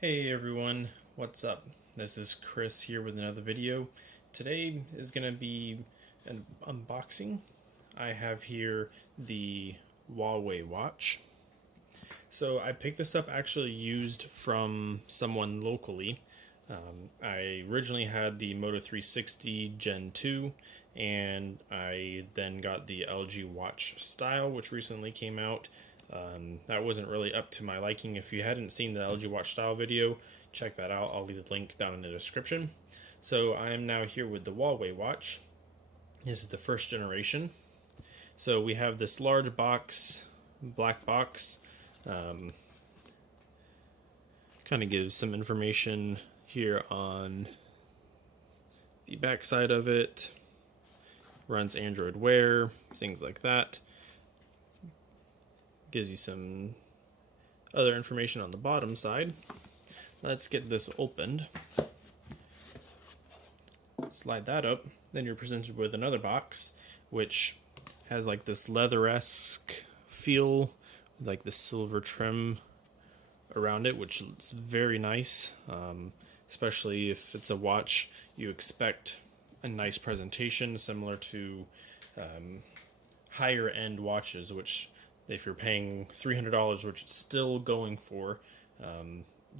Hey everyone, what's up? This is Chris here with another video. Today is going to be an unboxing. I have here the Huawei Watch. So I picked this up actually used from someone locally. I originally had the Moto 360 Gen 2, and I then got the LG Watch Style, which recently came out. That wasn't really up to my liking. If you hadn't seen the LG Watch Style video, check that out. I'll leave the link down in the description. So I am now here with the Huawei Watch. This is the first generation. So we have this large box, black box. Kind of gives some information here on the back side of it. Runs Android Wear, things like that. Gives you some other information on the bottom side. Let's get this opened. Slide that up. Then you're presented with another box, which has like this leather-esque feel, like the silver trim around it, which is very nice. Especially if it's a watch, you expect a nice presentation, similar to higher end watches, which if you're paying $300, which it's still going for,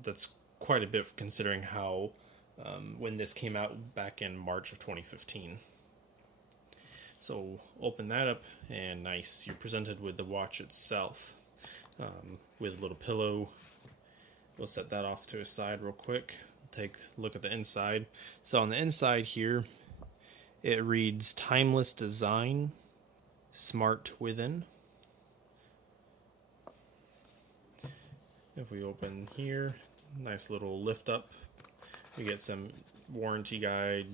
that's quite a bit considering how when this came out back in March of 2015. So open that up, and nice, you're presented with the watch itself, with a little pillow. We'll set that off to a side real quick. Take a look at the inside. So on the inside here, it reads timeless design, smart within. If we open here, nice little lift up. We get some warranty guide,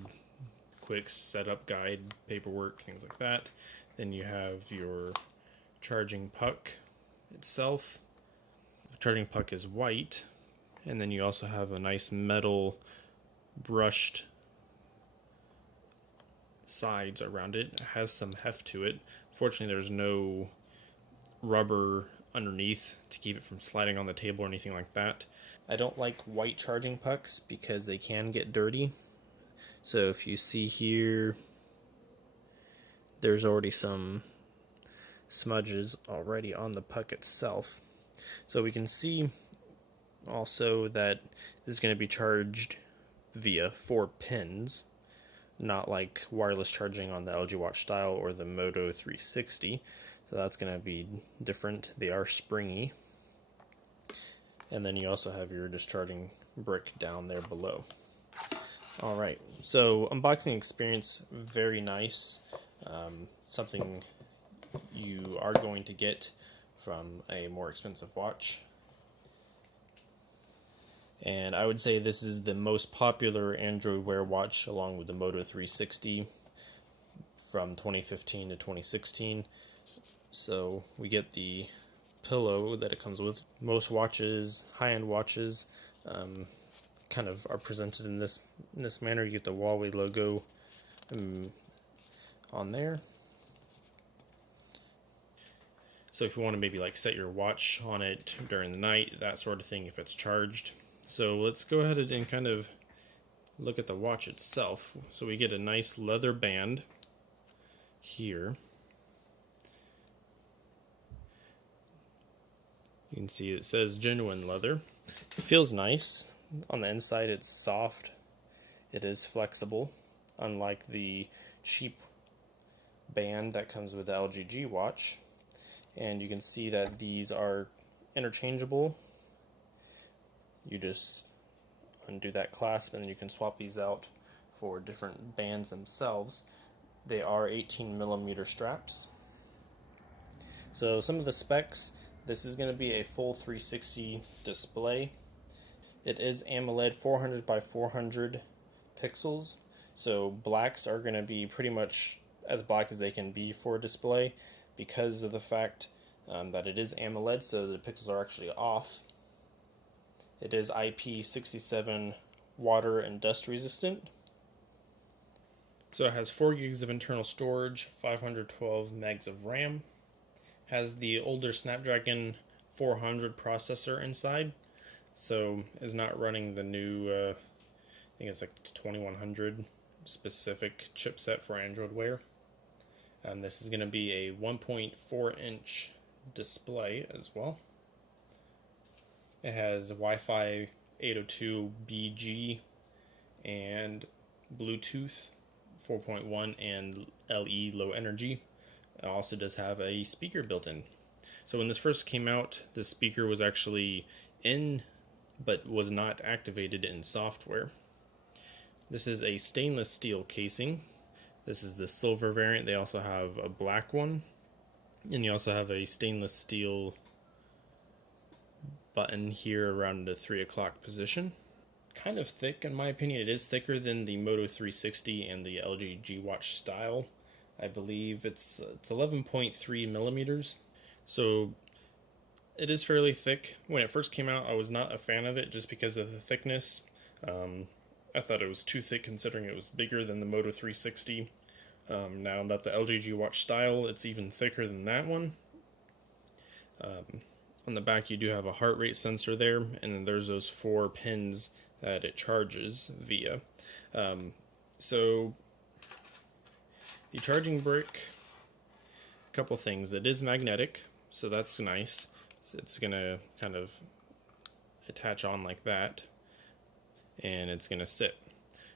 quick setup guide, paperwork, things like that. Then you have your charging puck itself. The charging puck is white, and then you also have a nice metal brushed sides around it. It has some heft to it. Fortunately, there's no rubber underneath to keep it from sliding on the table or anything like that. I don't like white charging pucks because they can get dirty. So if you see here, there's already some smudges already on the puck itself. So we can see also that this is going to be charged via 4 pins, not like wireless charging on the LG Watch Style or the Moto 360. So that's going to be different. They are springy. And then you also have your discharging brick down there below. Alright, so unboxing experience, very nice. Something you are going to get from a more expensive watch. And I would say this is the most popular Android Wear watch, along with the Moto 360 from 2015 to 2016. So we get the pillow that it comes with. Most watches, high-end watches, kind of are presented in this manner. You get the Huawei logo on there. So if you want to maybe like set your watch on it during the night, that sort of thing, if it's charged. So let's go ahead and kind of look at the watch itself. So we get a nice leather band here. You can see it says genuine leather. It feels nice. On the inside it's soft. It is flexible, unlike the cheap band that comes with the LG watch. And you can see that these are interchangeable. You just undo that clasp and you can swap these out for different bands themselves. They are 18mm straps. So some of the specs: this is going to be a full 360 display. It is AMOLED 400 by 400 pixels. So blacks are going to be pretty much as black as they can be for a display, because of the fact that it is AMOLED, so the pixels are actually off. It is IP67 water and dust resistant. So it has 4 gigs of internal storage, 512 megs of RAM. Has the older Snapdragon 400 processor inside. so it's not running the new, I think it's like 2100 specific chipset for Android Wear. This is going to be a 1.4-inch display as well. It has Wi-Fi 802BG and Bluetooth 4.1 and LE low energy. It also does have a speaker built in. So when this first came out, the speaker was actually in, but was not activated in software. This is a stainless steel casing. This is the silver variant. They also have a black one. And you also have a stainless steel button here around the 3 o'clock position. Kind of thick in my opinion. It is thicker than the Moto 360 and the LG G Watch style. I believe it's 11.3 millimeters. So it is fairly thick. When it first came out, I was not a fan of it just because of the thickness. I thought it was too thick considering it was bigger than the Moto 360. Now that the LG G Watch style, it's even thicker than that one. On the back you do have a heart rate sensor there, and then there's those 4 pins that it charges via. So the charging brick, a couple things. It is magnetic, so that's nice. So it's gonna kind of attach on like that, and it's gonna sit.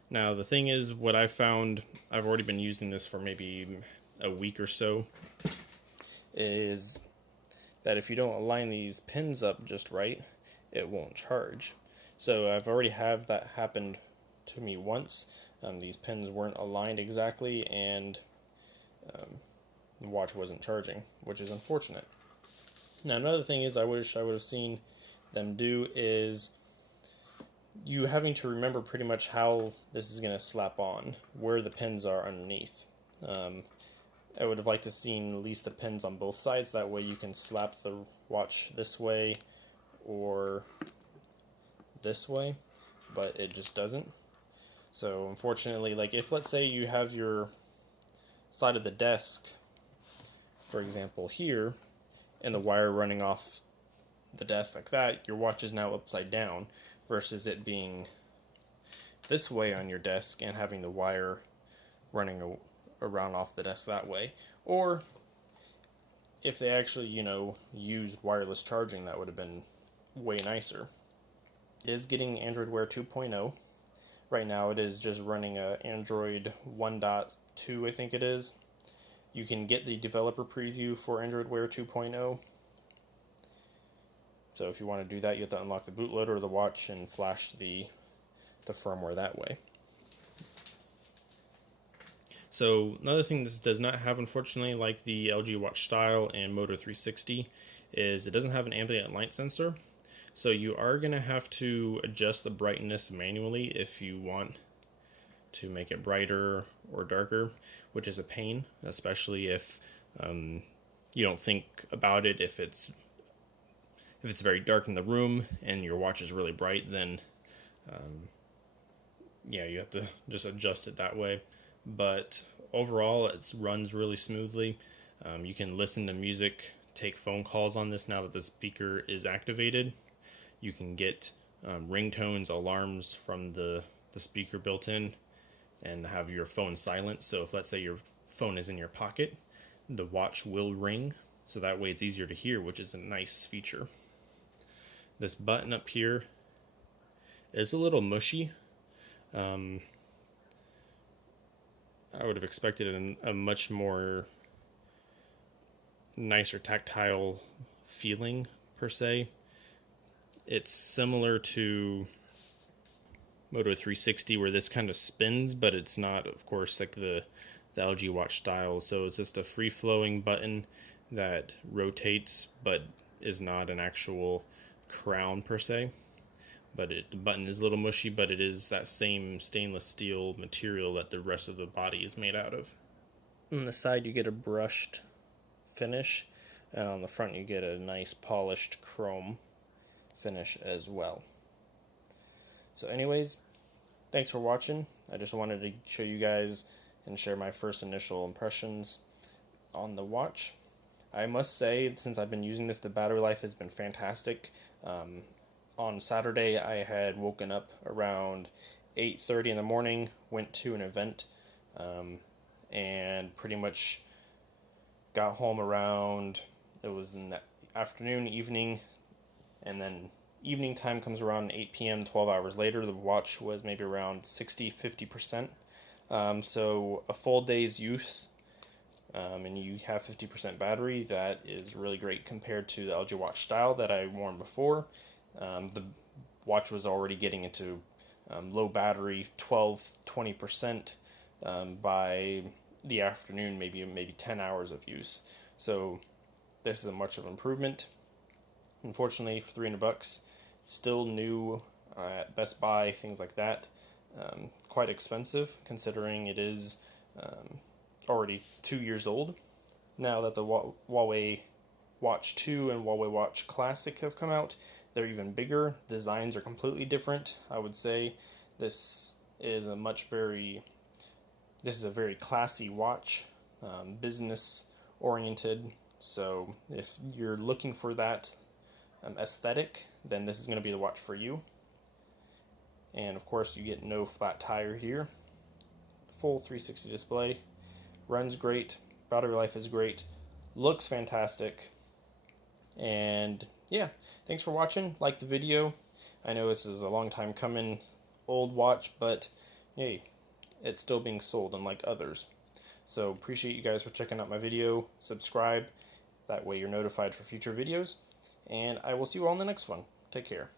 Now the thing is, what I found, I've already been using this for maybe a week or so, is that if you don't align these pins up just right, it won't charge. So I've already had that happen to me once. These pins weren't aligned exactly, and the watch wasn't charging, which is unfortunate. Now another thing is I wish I would have seen them do is you having to remember pretty much how this is going to slap on, where the pins are underneath. I would have liked to seen at least the pins on both sides, that way you can slap the watch this way or this way, but it just doesn't. So unfortunately, like if let's say you have your side of the desk, for example here, and the wire running off the desk like that, your watch is now upside down versus it being this way on your desk and having the wire running around off the desk that way. Or if they actually, used wireless charging, that would have been way nicer. It is getting Android Wear 2.0. Right now it is just running Android 1.2, I think it is. You can get the developer preview for Android Wear 2.0. So if you want to do that, you have to unlock the bootloader of the watch and flash the firmware that way. So another thing this does not have, unfortunately, like the LG Watch style and Moto 360, is it doesn't have an ambient light sensor. So you are going to have to adjust the brightness manually if you want to make it brighter or darker, which is a pain, especially if you don't think about it. If it's very dark in the room and your watch is really bright, then yeah, you have to just adjust it that way. But overall, it runs really smoothly. You can listen to music, take phone calls on this now that the speaker is activated. You can get ringtones, alarms from the speaker built in, and have your phone silent. So if, let's say, your phone is in your pocket, the watch will ring, so that way it's easier to hear, which is a nice feature. This button up here is a little mushy. I would have expected a much more nicer tactile feeling, per se. It's similar to Moto 360, where this kind of spins, but it's not, of course, like the LG Watch style. So it's just a free-flowing button that rotates, but is not an actual crown, per se. But the button is a little mushy, but it is that same stainless steel material that the rest of the body is made out of. On the side you get a brushed finish, and on the front you get a nice polished chrome finish as well. So anyways, thanks for watching. I just wanted to show you guys and share my first initial impressions on the watch. I must say, since I've been using this, the battery life has been fantastic. on Saturday, I had woken up around 8:30 in the morning, went to an event, and pretty much got home around, it was in the afternoon, evening, and then evening time comes around 8 p.m., 12 hours later. The watch was maybe around 60-50%. So a full day's use, and you have 50% battery. That is really great compared to the LG Watch style that I worn before. The watch was already getting into low battery, 12-20%, by the afternoon, maybe 10 hours of use. So this is a much of an improvement. Unfortunately, for $300, still new at Best Buy, things like that. Quite expensive considering it is already 2 years old. Now that the Huawei Watch 2 and Huawei Watch Classic have come out, they're even bigger. Designs are completely different. I would say this is a very classy watch, business oriented. So if you're looking for that aesthetic, then this is going to be the watch for you. And of course, you get no flat tire here. Full 360 display. Runs great. Battery life is great. Looks fantastic. And yeah, thanks for watching. Like the video. I know this is a long time coming, old watch, but hey, it's still being sold unlike others. So appreciate you guys for checking out my video. Subscribe. That way you're notified for future videos. And I will see you all in the next one. Take care.